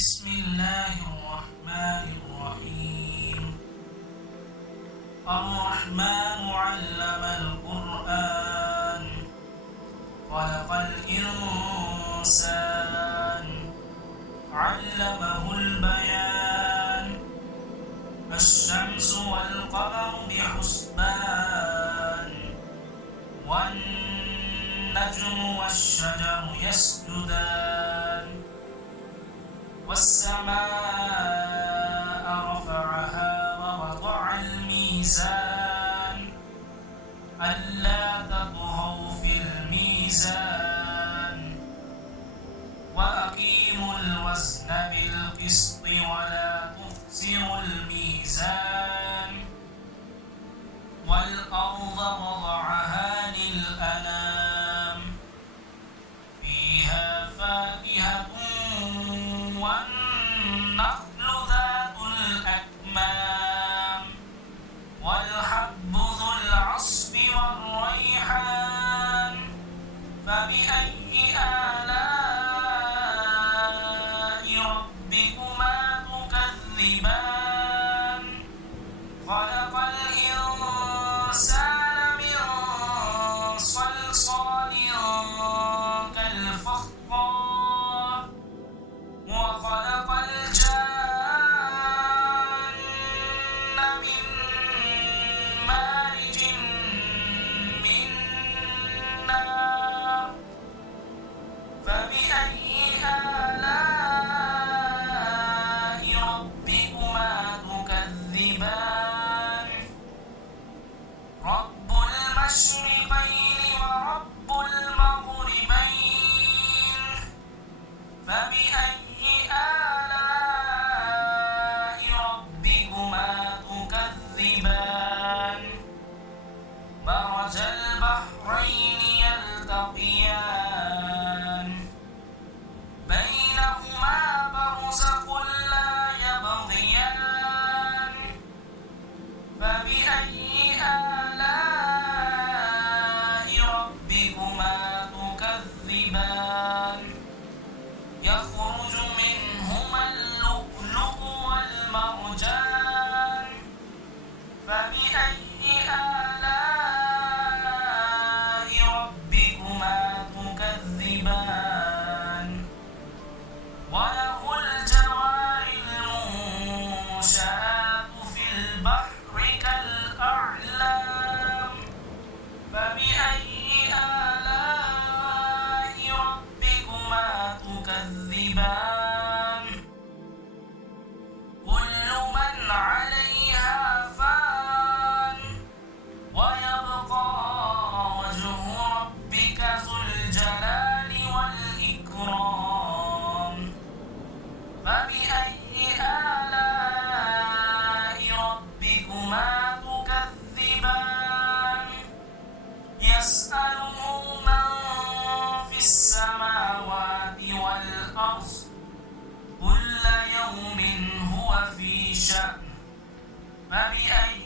بسم الله الرحمن الرحيم. الرحمن علم القرآن خلق الإنسان علمه البيان الشمس والقمر بحسبان والنجم والشجر يسجدان والسماء رفعها ووضع الميزان ألا تطغوا في الميزان وأقيموا الوزن بالقسط ولا تخسروا الميزان والأرض وضعها للأنام فيها فاكهة والنخل ذات الأكمام والحب ذو العصف والريحان فبأي آلاء ربكما تكذبان خلق الإنسان من صلصال كالفخار وخلق الجان من مارج من نار فبأي آلاء ربكما تكذبان رب المشرقين ورب المغربين فبأي آلاء ربكما تكذبان مرج البحرين يلتقيان بينهما برزخ لا يبغيان فبأي آلاء ربكما تكذبان يخرج منهما اللؤلؤ والمرجان فبأي آلاء ربكما تكذبان وله الجوار المنشآت في البحر كالأعلام فبأي آلاء ربكما تكذبان كل من عليها فان ويبقى وجه ربك ذو الجلال والإكرام فبأي آلاء ربكما تكذبان يسأله من في السماوات والأرض كل يوم هو في شأن فبأي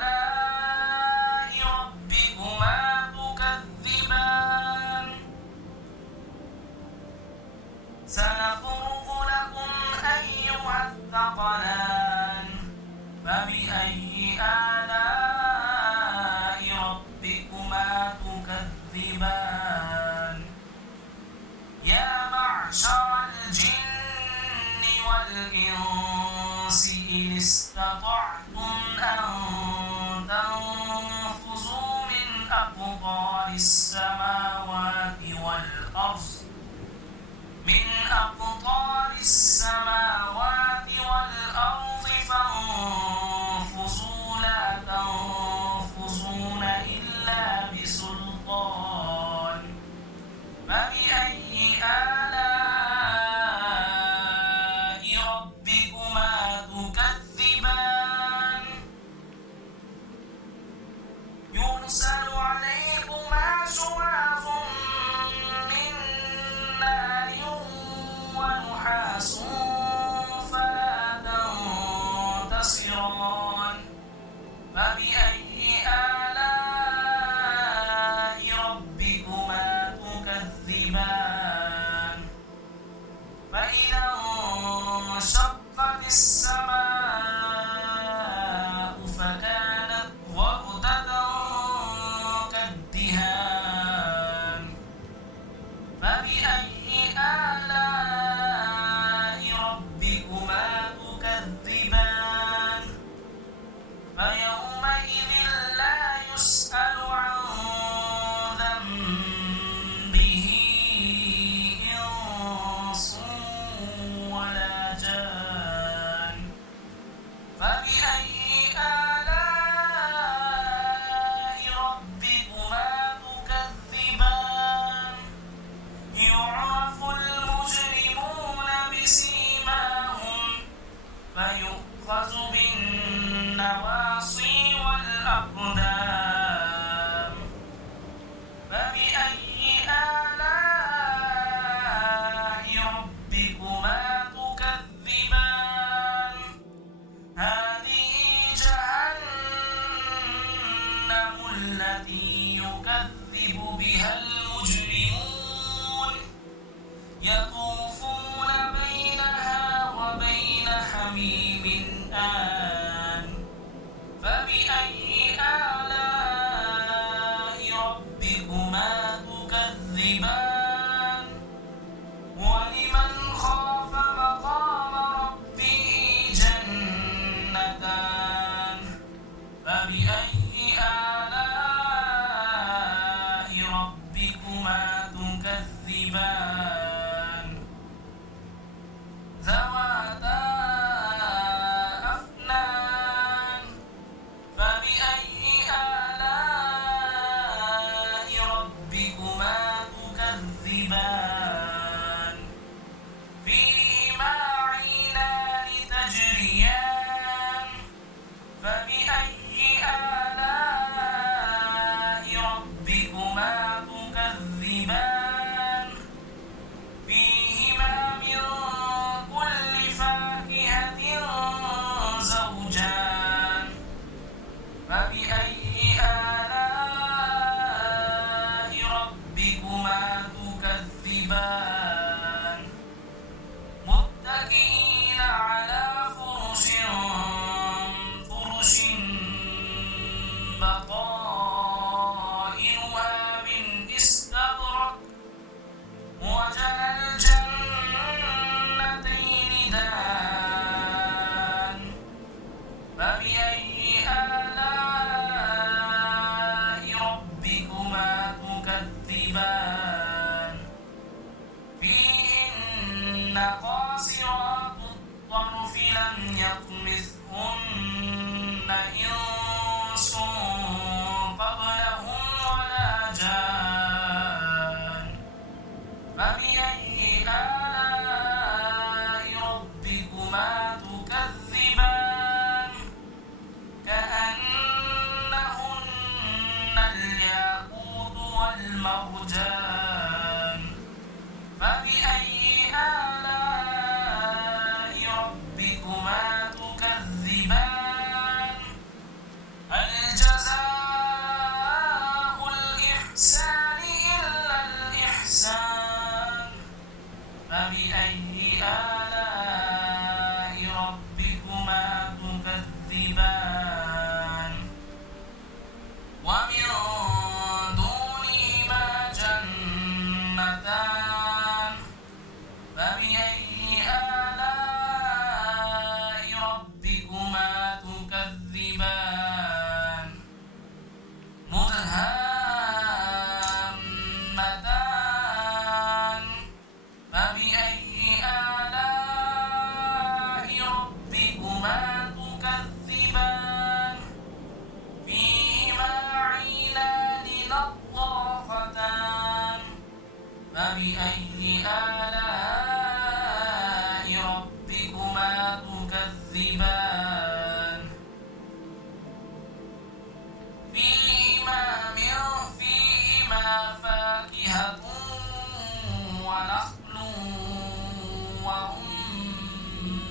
آلاء ربكما تكذبان سنفرغ لكم أيها الثقلان فبأي آلاء ربكما تكذبان يا معشر الجن والإنس إن استطعتم أن تنفذوا من أقطار السماوات والأرض فانفذوا لا تنفذون إلا بسلطان فبأي آلاء ربكما تكذبان يرسل عليكما شواظ من نار ونحاس فلا تنتصران فبأي آلاء ربكما تكذبان فإذا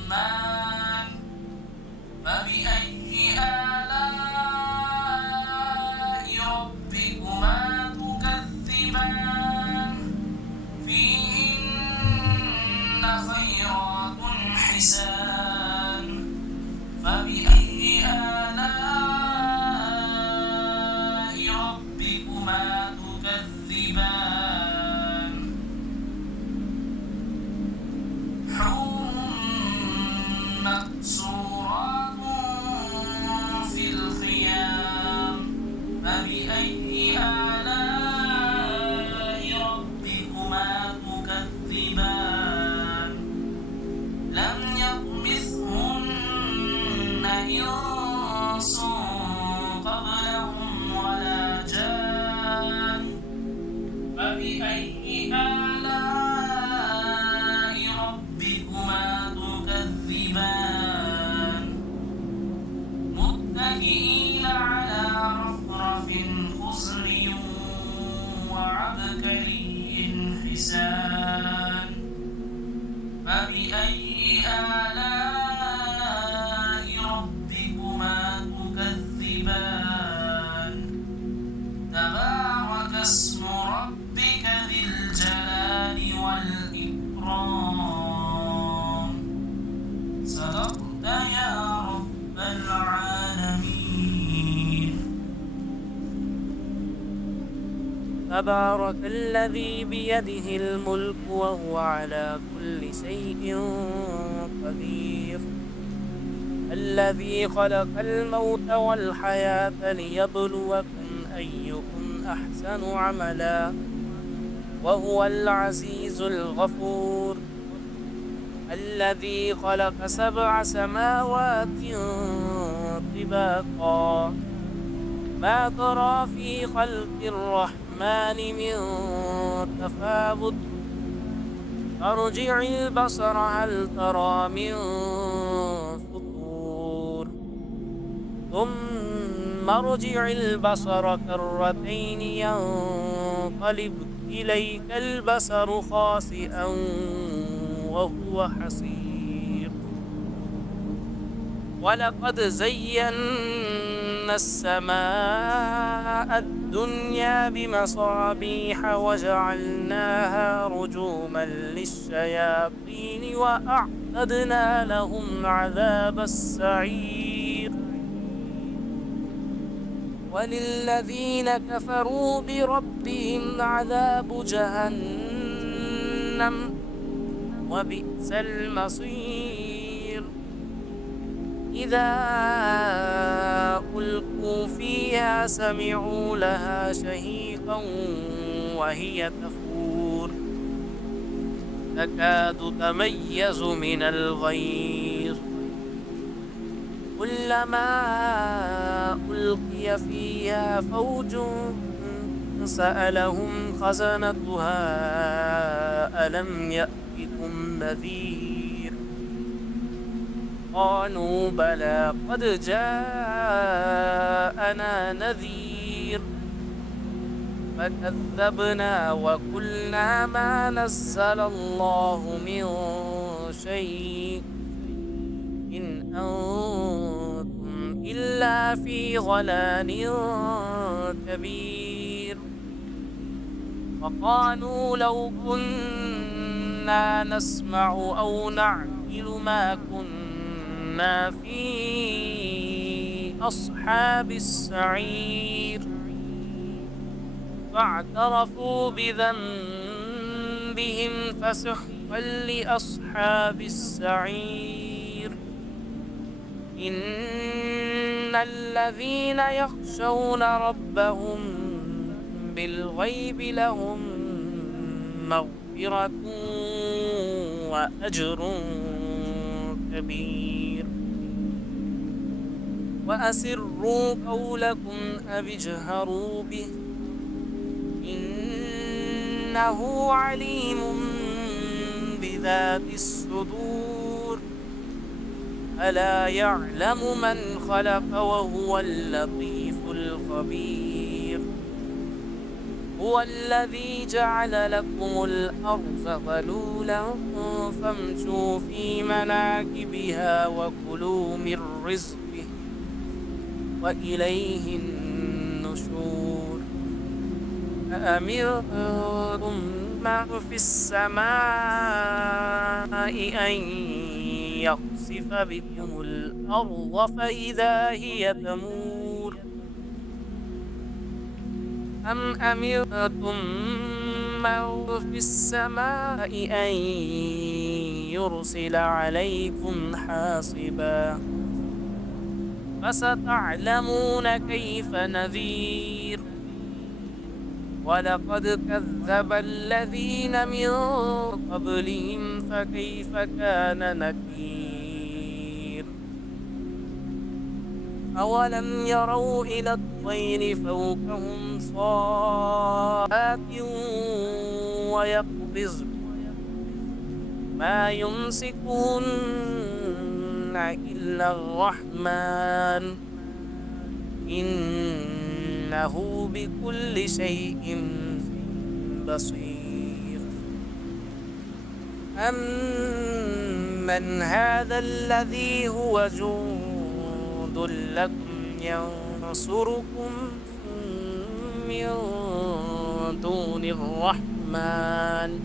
الرحمن فبأي آلاء ربكما تكذبان فيهن خيرات حسان فبأي آلاء ربكما تكذبان حور مقصورات في الخيام فبأي آلاء ربكما تكذبان لم يطمثهن إنس قبلهم ولا جان فبأي آلاء ربكما تكذبان متكئين على رفرف خضر وعبقري حسان فبأي آلاء ربكما تكذبان تبارك اسم ربك ذي الجلال والإكرام صدقت يا رب العالمين. تبارك الذي بيده الملك وهو على كل شيء قدير الذي خلق الموت والحياة ليبلوكم أيكم أحسن عملا وهو العزيز الغفور الذي خلق 7 سماوات طباقا ما ترى في خلق الرحمن من تفاوت ارجع البصر هل ترى من فطور ثم ارجع البصر كرتين ينقلب إليك البصر خاسئا وهو حسير ولقد زينا السماء الدنيا بمصابيح وجعلناها رجوما للشياطين وأعتدنا لهم عذاب السعير وللذين كفروا بربهم عذاب جهنم وبئس المصير إذا ألقوا فيها سمعوا لها شهيقا وهي تفور تكاد تميز من الغيظ كلما ألقي فيها فوج سألهم خزنتها ألم يأتكم نذير قالوا بلى قد جاءنا نذير فكذبنا وقلنا ما نزل الله من شيء إن أنتم إلا في ضلال كبير وقالوا لو كنا نسمع أو نعقل ما كنا في أصحاب السعير فاعترفوا بذنبهم فسحقا لأصحاب السعير إن الذين يخشون ربهم بالغيب لهم مغفرة وأجر كبير وأسروا قولكم أو اجهروا به إنه عليم بذات الصدور ألا يعلم من خلق وهو اللطيف الخبير هو الذي جعل لكم الأرض ذلولا فامشوا في مناكبها وكلوا من رزقه وإليه النشور أأمنتم من في السماء أن يخسف بكم الأرض فإذا هي تمور أم أمنتم من في السماء أن يرسل عليكم حاصبا فستعلمون كيف نذير ولقد كذب الذين من قبلهم فكيف كان نكير أولم يروا إلى الطير فوقهم صافات ويقبضن ما يمسكهن إلا الرحمن إنه بكل شيء بصير أمن هذا الذي هو جند لكم ينصركم من دون الرحمن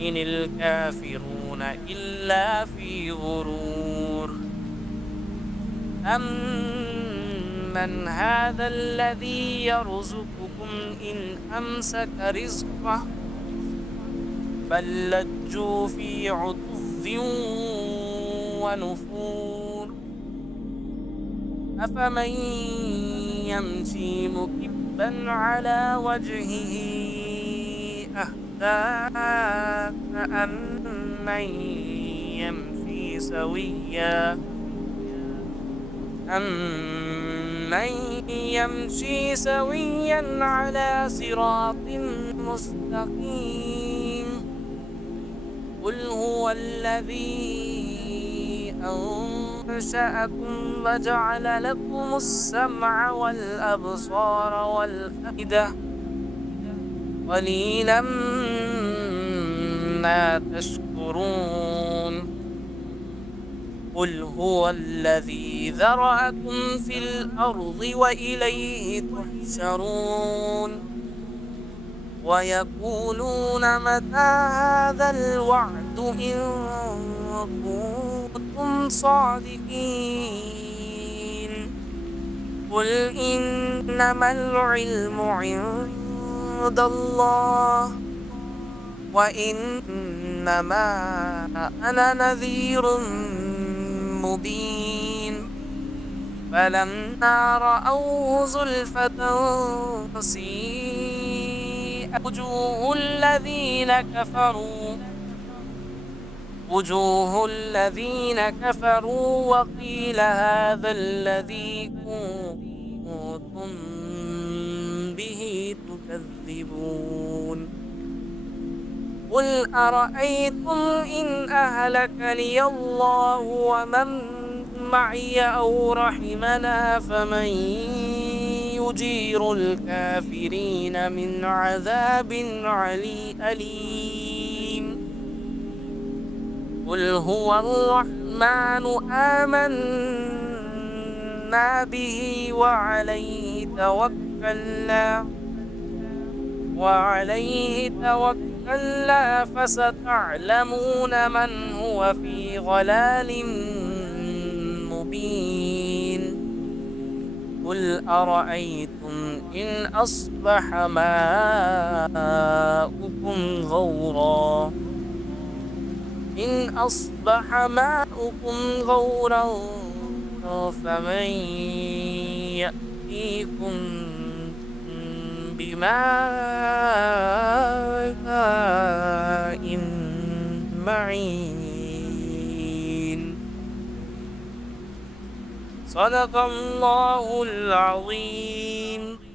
إن الكافرون إلا في غرور أمن هذا الذي يرزقكم إن أمسك رزقه بل لجوا في عتو ونفور أفمن يمشي مكبا على وجهه أهدى أمن يمشي سويا على صراط مستقيم قل هو الذي أنشأكم وجعل لكم السمع والأبصار والأفئدة قليلا ما تشكرون قل هو الذي ذرأكم في الأرض وإليه تحشرون ويقولون متى هذا الوعد إن كنتم صادقين قل إنما العلم عند الله وإنما أنا نذير مبين فلما رأوه زلفة سيئت وجوه الذين كفروا وقيل هذا الذي كنتم به تكذبون قل أرأيتم إن أهلكني الله ومن معي أو رحمنا فمن يجير الكافرين من عذاب أليم قل هو الرحمن آمنا به وعليه توكلنا فستعلمون من هو في ضلال مبين قل أرأيتم إن أصبح ماؤكم غورا فمن يأتيكم بماء معين صدق الله العظيم.